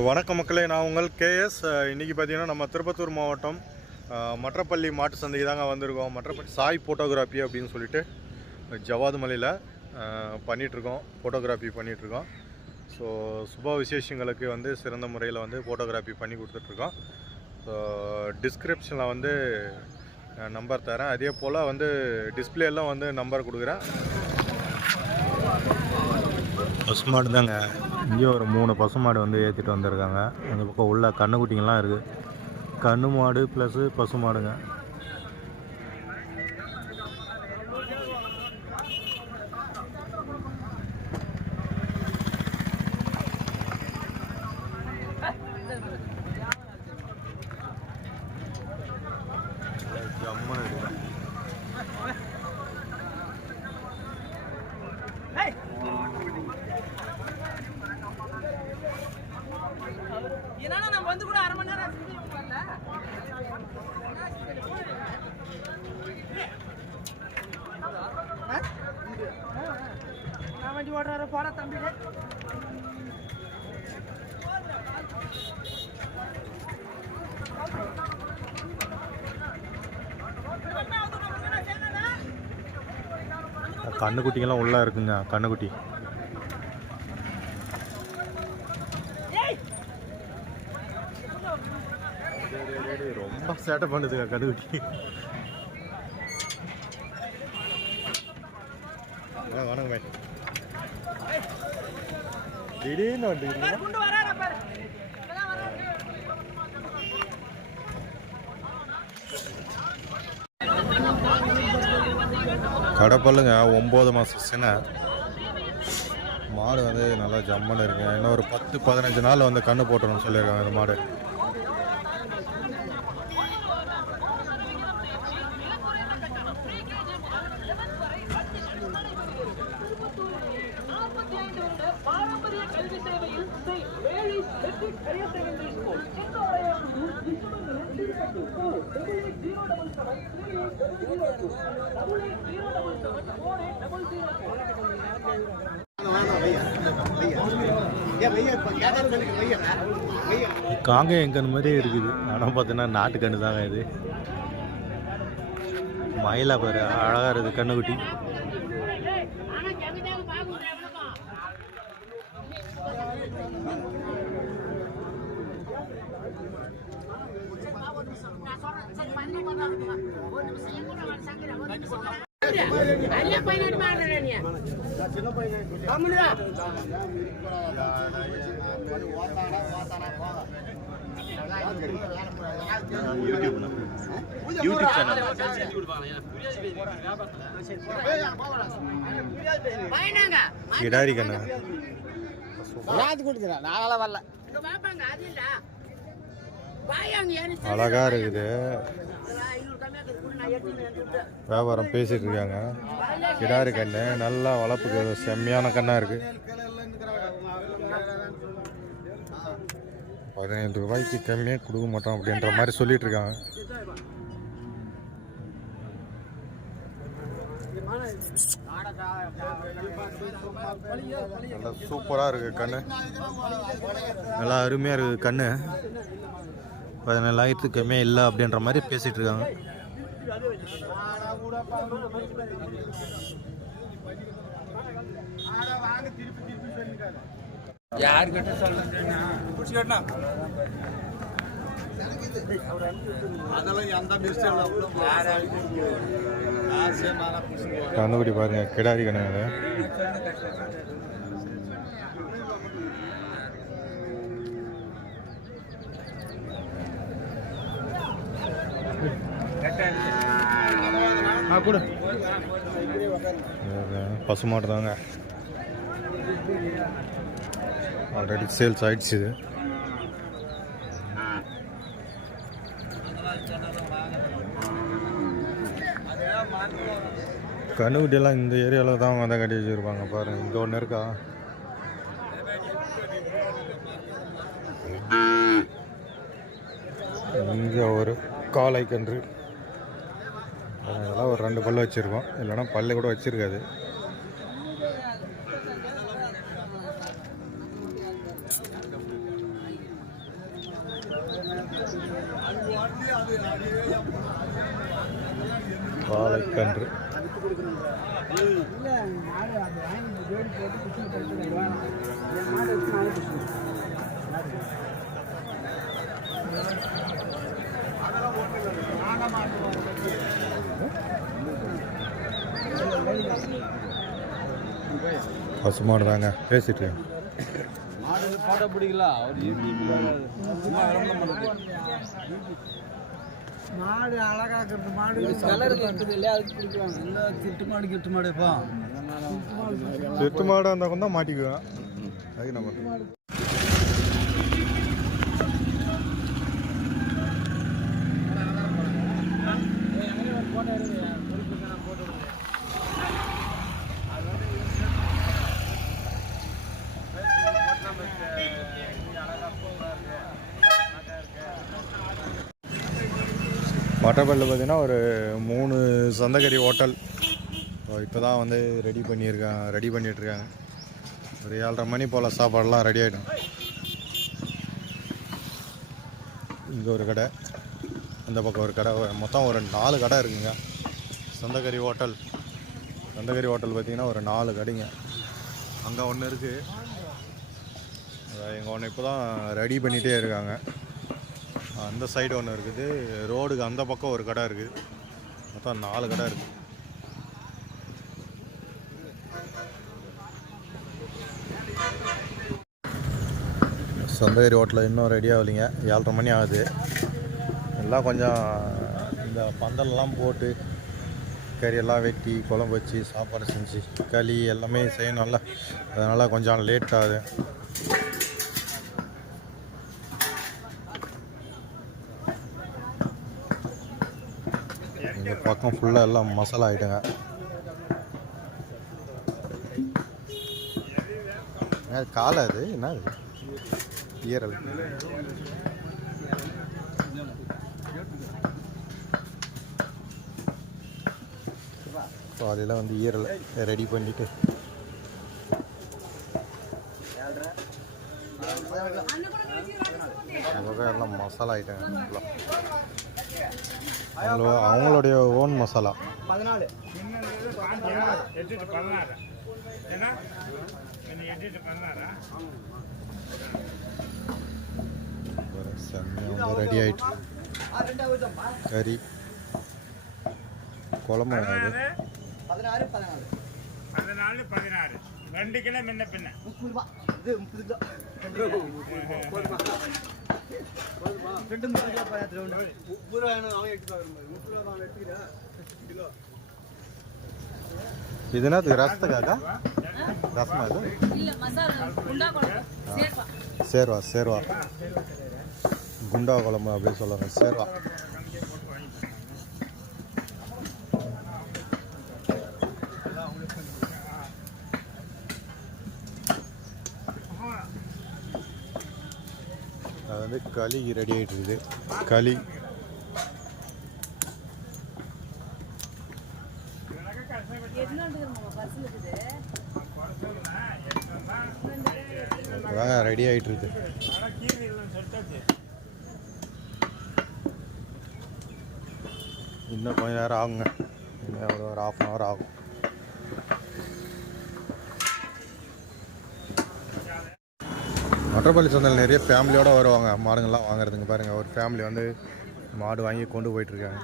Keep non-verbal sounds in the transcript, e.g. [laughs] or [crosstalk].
வணக்கம் மக்களே. நான் உங்கள் கேஎஸ் இன்றைக்கி பார்த்தீங்கன்னா நம்ம திருப்பத்தூர் மாவட்டம் மற்றப்பள்ளி மாட்டு சந்தைக்கு தாங்க வந்திருக்கோம். மற்றப்பள்ளி சாய் ஃபோட்டோகிராஃபி அப்படின்னு சொல்லிட்டு ஜவாது மலையில் பண்ணிகிட்ருக்கோம் ஃபோட்டோகிராஃபி பண்ணிகிட்ருக்கோம் ஸோ சுப விசேஷங்களுக்கு வந்து சிறந்த முறையில் வந்து ஃபோட்டோகிராஃபி பண்ணி கொடுத்துட்ருக்கோம் ஸோ டிஸ்கிரிப்ஷனில் வந்து நம்பர் தரேன். அதே போல் வந்து டிஸ்பிளேலாம் வந்து நம்பர் கொடுக்குறேன். பசுமாடு தாங்க இங்கே ஒரு மூணு பசுமாடு வந்து ஏற்றிட்டு வந்திருக்காங்க. அந்த பக்கம் உள்ள கண்ணுக்குட்டிங்கெல்லாம் இருக்குது கண்ணு மாடு ப்ளஸ்ஸு பசுமாடுங்க ஜம்முன்னு இருக்கு. என்னன்னா நம்ம வந்து கூட அரை மணி நேரம் ஆச்சு, இவங்க வரல. ஆ? நான் வண்டி ஓடுறாரு போட தம்பி. கண்ணுக்குட்டிங்கெல்லாம் உள்ளே இருக்குங்க கண்ணுக்குட்டி. ரொம்ப சேட்டை பண்ணுதுங்க கண்ணுக்குட்டி. வணக்கம் பாய் திடீர்னு வந்துட்டீங்க குண்டு வராரா பாரு. இப்பதான் வராரு. கடப்பல்லுங்க ஒம்பது மாதம் சின்ன மாடு வந்து நல்லா ஜம்முன்னு இருக்குங்க இன்னும் ஒரு பத்து பதினஞ்சு நாள் வந்து கண்ணு போட்டுருன்னு சொல்லியிருக்காங்க இந்த மாடு. பாரம்பரிய கல்வி சேவையில் Sri Velis matric higher secondary school இந்த அடையாளம் visual திருப்பட்டு double eight zero double seven three eight double zero two double eight zero double seven four eight double zero Kangeyam கன்று மாதிரியே இருக்குது. ஆனால் பார்த்தீங்கன்னா நாட்டு தாங்க இது. மயிலா பாரு அழகாக இருக்குது கண்ணுக்குட்டி. அரிய பையனாடி மாடுறா நீ யூடியூப் சேனல் பையனாங்க நாங்களாம் வரல. அழகா இருக்குது. வியாபாரம் பேசிட்டு இருக்காங்க. கிடாரி கண்ணு நல்லா வளர்ப்புக்கு செம்மையான கண்ணா இருக்கு. பதினைந்து ரூபாய்க்கு கம்மியாக கொடுக்க மாட்டோம் அப்படின்ற மாதிரி சொல்லிட்டு இருக்காங்க. நல்லா சூப்பராக இருக்கு கண்ணு. நல்லா அருமையாக இருக்குது கண்ணு. பதினேழாயிரத்துக்கு கம்மியாக இல்லை அப்படின்ற மாதிரி பேசிட்டு இருக்காங்க. யார்கிட்ட சொல்லுங்க கண்ணுக்குட்டி பாருங்க கிடாரி கண்ணு அது. இது பசுமாடு தாங்க ஆல்ரெடி சேல்ஸ் ஆயிடுச்சு இது. கண்ணுக்குட்டியெல்லாம் இந்த ஏரியாவில் தான் வந்து கட்டி வச்சுருப்பாங்க பாருங்க. இங்கே ஒன்று இருக்கா? இங்கே ஒரு காளை கன்று அதெல்லாம் ஒரு ரெண்டு பல்லு வச்சுருக்கோம். இல்லைன்னா பல்லு கூட வச்சுருக்காது. கன்று பசுமாடு தாங்க பேசிட்டு மாடு போட்டோ பிடிக்கல? அவர் சும்மா விளம்பரம் பண்ணுறது மாடு அழகாக்குறது மாடு கலர் இருக்குது இல்லையா அதுக்கு பிடிக்குவாங்க இந்த திட்டு மாடு கிட்டு மாடு இப்போ செட்டு மாடாக இருந்தால் தான் மாட்டிக்குவேன். அதுக்கு நம்ம மட்டப்பள்ளியில் பார்த்தீங்கன்னா ஒரு மூணு சந்தகரி ஹோட்டல். இப்போ தான் வந்து ரெடி பண்ணியிருக்காங்க ரெடி பண்ணிகிட்ருக்காங்க ஒரு ஏழரை மணி போல் சாப்பாடெல்லாம் ரெடி ஆகிடும் இங்கே ஒரு கடை அந்த பக்கம் ஒரு கடை. மொத்தம் ஒரு நாலு கடை இருக்குங்க. சந்தகரி ஹோட்டல். சந்தகரி ஹோட்டல் பார்த்தீங்கன்னா ஒரு நாலு கடைங்க. அங்கே ஒன்று இருக்குது எங்கள் ஒன்று இப்போ தான் ரெடி பண்ணிகிட்டே இருக்காங்க. அந்த சைடு ஒன்று இருக்குது. ரோடுக்கு அந்த பக்கம் ஒரு கடை இருக்குது. மொத்தம் நாலு கடை இருக்குது சந்தகிரி ஹோட்டலில் இன்னும் ரெடி ஆகலைங்க. ஏழரை மணி ஆகுது. எல்லாம் கொஞ்சம் இந்த பந்தல்லாம் போட்டு கறியெல்லாம் வெட்டி குழம்பு வச்சு சாப்பாடு செஞ்சு களி எல்லாமே செய்யணும்ல. அதனால் கொஞ்சம் லேட் ஆகுது. பக்கம் ஃபுல்லாக எல்லாம் மசாலா ஆகிட்டுங்க காலை அது என்ன அது? ஈரல். ஸோ அதெல்லாம் வந்து ஈரல் ரெடி பண்ணிட்டு. எல்லாம் மசாலா ஃபுல்லாக அவங்களோ அவங்களுடைய ஓன் மசாலா பதினாலு. செம்மையாக ரெடி ஆயிட்டு கறி. குழம்பு பதினாறு. பதினாலு. பதினாலு பதினாறு. ரெண்டு கிலோ முன்ன பின்ன. முப்பது ரூபா. இது முப்பது கிலோ. [laughs] ரெண்டு முப்பது கிலோ அவன் முப்பது ரூபா அவன் எடுத்துக்கிறேன் இது என்னது ரசத்துக்காக்கா ரசமா இது சேர்வா சேர்வா குண்டா குழம்பு அப்படின்னு சொல்லுவாங்க சேர்வா வந்து களி ரெடி ஆகிட்டு இருக்குது. களி. ரெடி ஆகிட்டு இருக்குது இன்னும் கொஞ்சம் நேரம் ஆகுங்க. இன்னும் ஒரு ஒரு ஆஃப் அன் ஹவர் ஆகும். மற்றப்பள்ளி சந்தையில் நிறைய ஃபேமிலியோடு வருவாங்க. மாடுங்கள்லாம் வாங்குறதுங்க பாருங்கள் ஒரு ஃபேமிலி வந்து மாடு வாங்கி கொண்டு போயிட்டுருக்காங்க